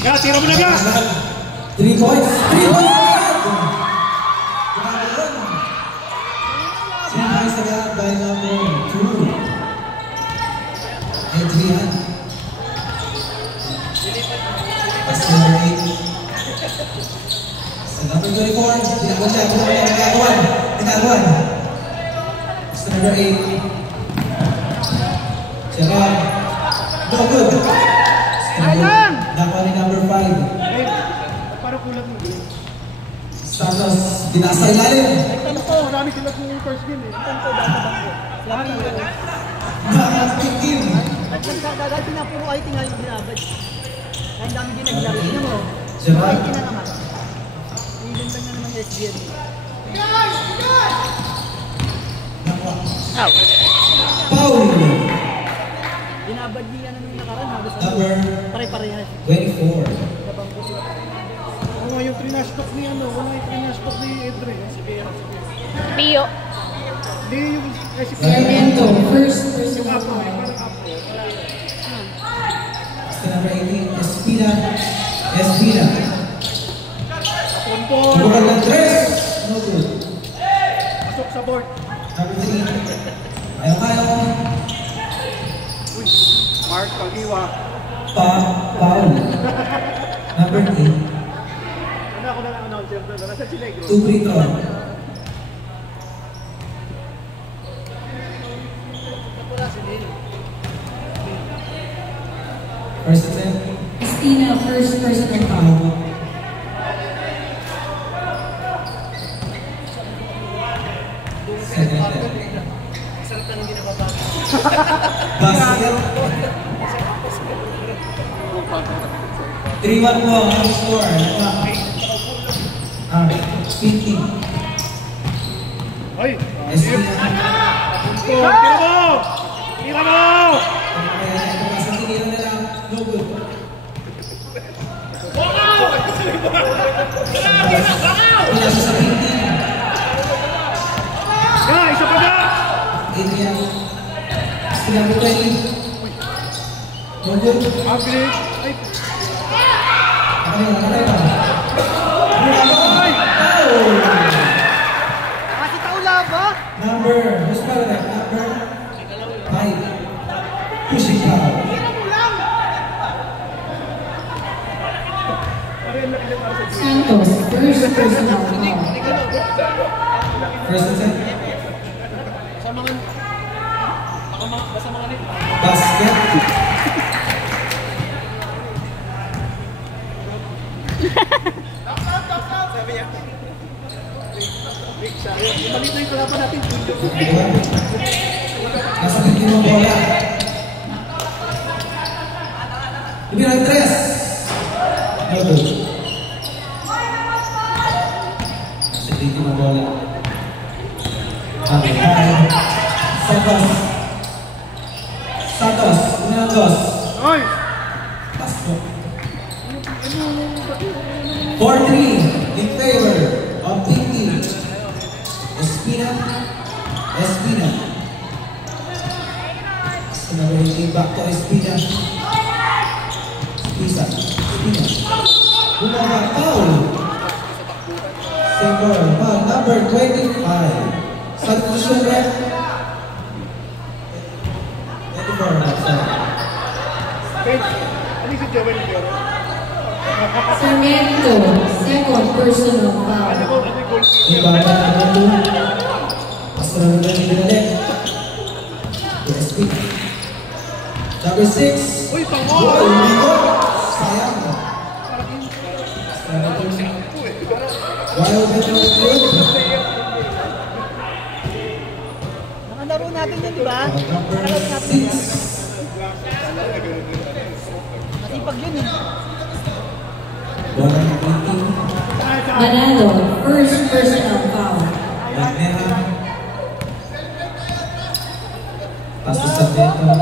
Ga, tira mo na ga! 3 points! 3 points! Sinakay sa lahat by number 2. Adrian. That's number 8. Sa number 24, tinagawa siya. Tinagawan. That's number 8. Siya no good. Nakuha ni number 5. Parang kulat mo. Santos, dinasa ilalim. Ano ko, marami sila kung first game eh. Ano ko, dati ba? Nakatikin. Dati na puro IT nga yung binabad. Kaya ang dami din naglaro. Tignan mo. Gerard. IT na naman. Ilan lang na naman yung SBN. Paul. Binabad niya na nung nakaraan. Number pare-parehas. 24. Ano yung trinastock ni ano? Ano yung trinastock ni Edre? Pio. Hindi yung recipe. Sarmiento, first person Yung of apo. all. Sa number 18, Espina. Espina. Pompon. Number 3. No good. Pasok sa board. Number 3. Ayaw. Uy, Mark Pagiwa. Paul. Number 8. Ano ako na announce yung doon? Nasa Chinegro. 2 free throw. First attempt. Estina, first person of foul. Second attempt. Basket. 3-1 po ang score. Pinky. Ay! Espina. Pompon! Tira mo! Tira mo! Sa tinira na lang. No good. Wala siya sa Pinky. Ga! Isa pa ga! Adrian. Espina po 20. No good. Upgrade! Ay! Nakalay ba? Ay! Kasi taula ba? Number, who's pa rin? Number 5. Pushing foul. Santos, first person of foul. First attempt. Basket. Balik na yung kalaban natin. Nasa pinky mo bola. Ibigay 3. No good. Nasa pinky mo bola. Santos. Santos. Santos. Ay! Pasok. 4-3 in favor of Pinky. Espina. Espina. So now we're hitting back to Espina. Espina. Espina. Bumaba. Foul. Second. Foul. Number 25. Substitution rep. 24. Bench. Ano si Joel Dior? Sarmiento, second person of foul. Ano ko? Ano yung goalkeeper? Iba na number 2. Pastor na natin binalik. USP. Number 6. Uy, pango! Wow, hindi ko. Sayang. Wild and good. Nakalaro natin yan, di ba? Number Nakalaro natin yan. 6. Masipag yun eh. Bola ng Pinky. Manalo, first person of foul. Manera. Pasto sa Beto.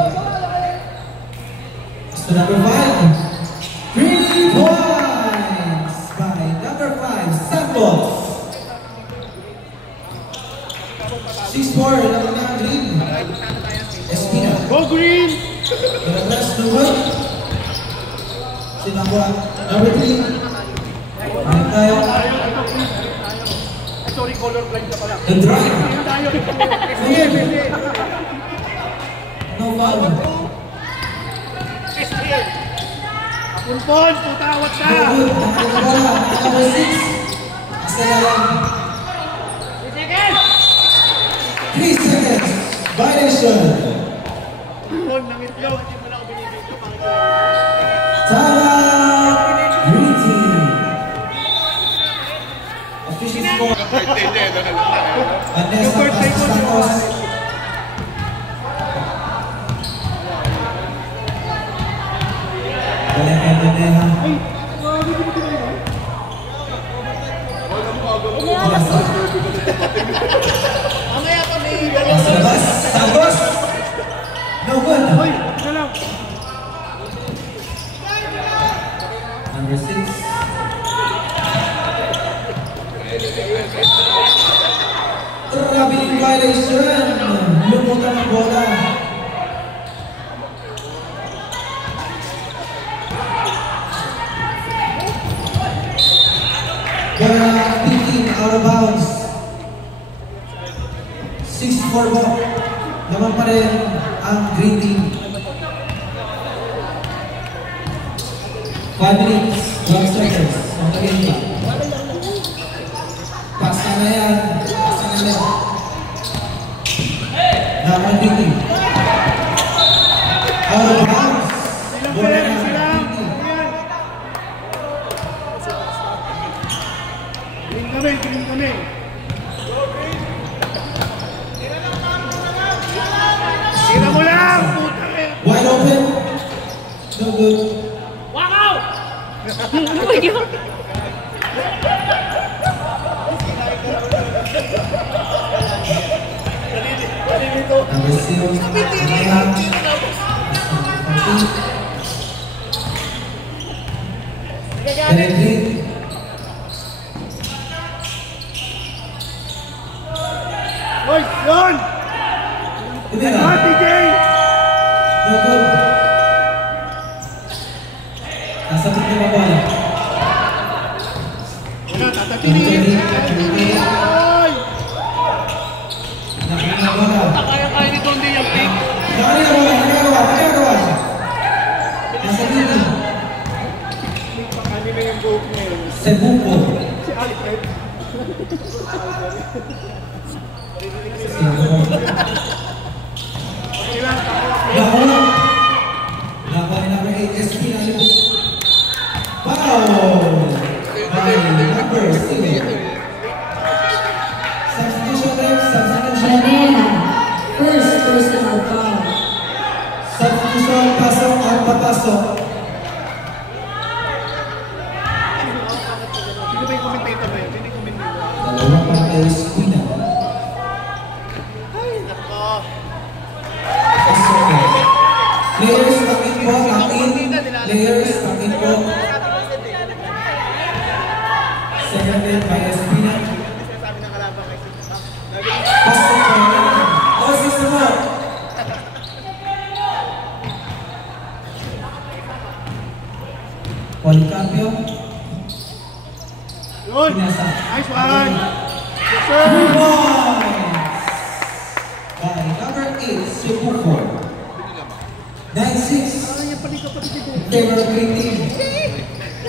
Pasto number 5. 3 points by number 5, Santos. 6-4 lang na Green. Espina. Go Green! Address no good. Sinangwa. Number 3. Ayan tayo. Sorry, color blind ka pala. The drive. Tayo. No foul. Punpon, tutawat ka. No good. Nakakabala. Number 6. Asalalan. 3 seconds. Violation. Punpon, nangitlog. Hindi mo na ako binibigyo. Tama. Green team. Official score. Vanessa Pastor Santos. Valentin Beneha. Mamaya pa may Nasa labas. Santos. No good. Hoy, ito lang. Number 6. Trabing violation. Lumutan ang bola. Bola picking out of bounds. 6-4 po. Naman pa rin ang green team. 5 minutes, 12 seconds. Ang tagayin pa. Pasa na yan. Pasa na yan. Naman green team. Out of bounds. Bola na ang green team. Green kami. Tira mo lang, putang eh. Wide open. No good. Ano ba yun? Number 0. Peregrine. Hoy, yun! Ibigay. Ah, TJ! No good. Nasa pitong na bola. Wala, tatatirin. Hoy! Nakita na bola. Kaya-kaya nito hindi yung pick. Nakita na bola. Nagagawa. Nasa pitong. Ano na yung goat niya yun? Cebuco. Si Alfred. Sila, Dahon. Laban number 8, SP Alibu. Foul. By number 0. Substitution time. Substitution. Beneha. First personal foul. Substitution. Pasok at papasok. sino ba yung commentator na yun? Sino yung commentator? Dalawa pa kay Espina. Players, pakit po, pakit. Players, pakit po. Seconded by Espina. Pasok po. Osis mo. Policarpio. Yun! Pinasa. Nice one! Yes, 3 sir! points by number 8, Cebuco. 9-6 Parang yung palikapatid si Buko. in favor of green team.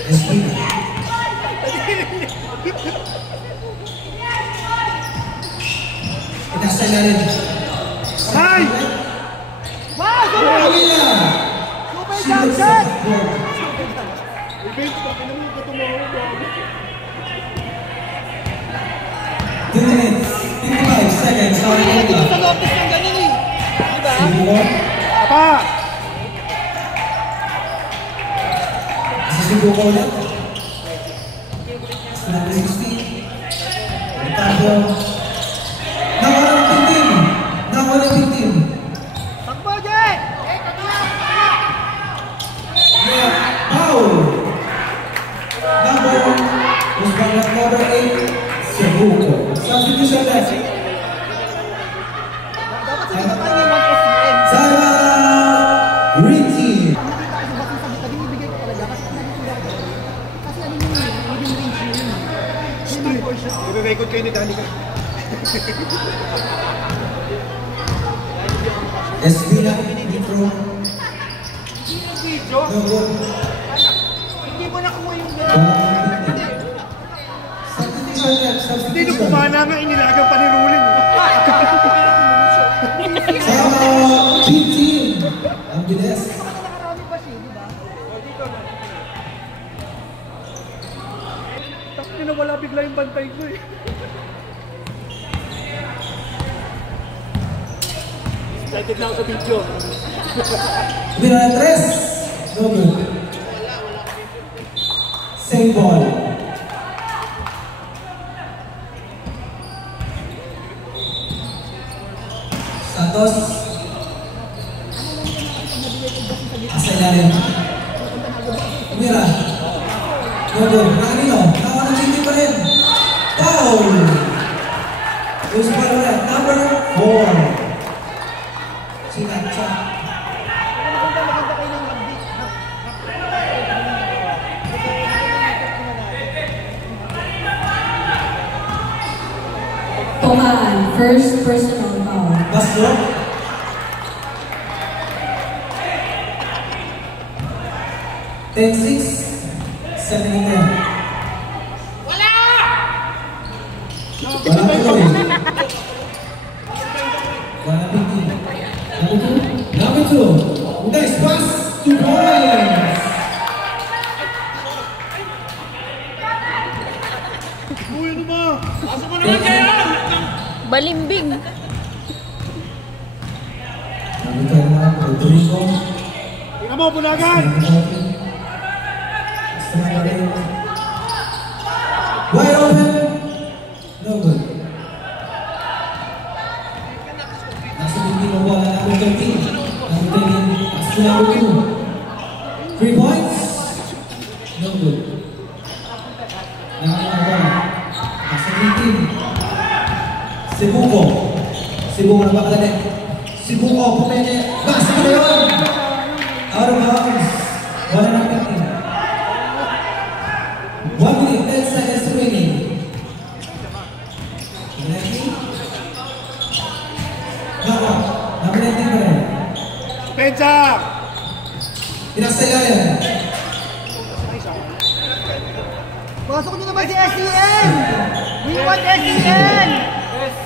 Espina. Pinasa na rin. Hi! Wow! Pamilya! Super Shield jump sa shot! backboard. Events pa, pinamit ko tumawag. 2 minutes, 55 seconds. Sorry, Sa Eka. Lopez ng ganun eh. Diba? Cebuco. Pa! Sa Cebuco ulit. Sa number 16. Policarpio. Nakuha ng pink team. Nakuha ng pink team. Takbo, Jay! Yeah, foul. Was by number 8, Cebuco. Substitution left. Dapat sa tayo yung 1 SCM. Sana Ricky. Pag nakita ko sa bakit sabi ka, binibigay ko talaga kasi nagtutulak ko. Kasi ano yun, within range yun. Hindi ko siya. I-record kayo ni Danica. SB na intro. Video? No good. Hindi mo nakuha yung Hindi nung kumana nga, inilagang pa ni Ruling. Sama team. Ang bilis. Nakarami pa siya, di ba? Tapos nawala bigla yung bantay ko eh. Excited na ako sa video. Bina na 3. No good. Same ball. Santos. Asa ilalim. Umira. No good. Nakanino. Nakuha ng hindi pa rin. Foul. Who's ball ulit? Number 4. Sinatsa. Maganda kayo ng update. Toman, first personal foul. Baslo. Ten 6. 7-10. Wala tuloy. Wala piti. Number 2. Nice pass. 2 points. Uy, ano ba? Pasok mo naman kaya! Balimbing. Number 10 na. Rodrigo. Tingnan mo, bunagan! Wide open. No good. Nasa bibig mo bola number 13. Number 13. Pass to number 2. 3 points. No good. Number 1. Nasa 18. Sibuko. Sibuko na bakalanin. Sibuko. Pumene. Basta ko na yun. Out of bounds. Wala na 15. 1 minute, 10 seconds remaining. Naka, number 19 pa rin. Pensa! Pinasa ilalim. Pasok nyo naman si SCN! We want SCN!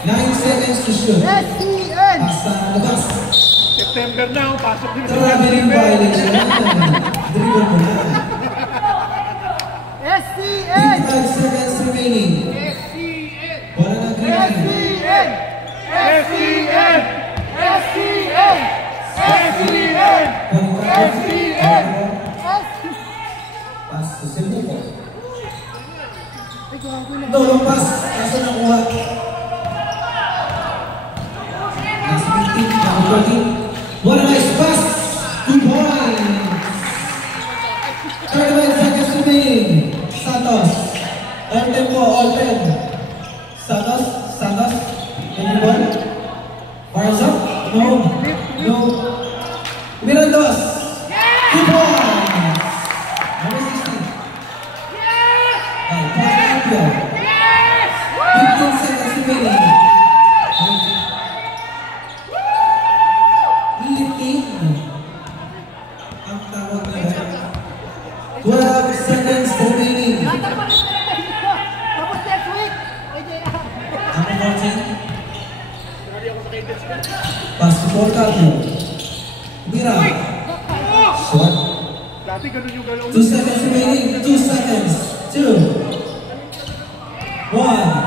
9 seconds to shoot. SCN! Pasa labas. September na, pasok din sa Traveling violation. Dribble mo na. SCN! 55 seconds remaining. Wala na green. SCN! SCN! SCN! SCN! 45. Pass to Sibuko. No, long pass. Kaso nakuha. Nasa 15, number 14. What a nice pass. 2 points. 31 seconds remaining. Santos. All tempo, all ten. Santos. Anyone? Fires up? No. Mirandos. 2 points. Number 16. Paul 15 seconds remaining. Lifting. Ang tawag nila. 12 seconds remaining. Tapos next week! Number 14. Pass to Portable. Mira. Shot. Dati ganun yung galaw. 2 seconds remaining. 2 seconds. 2. 1.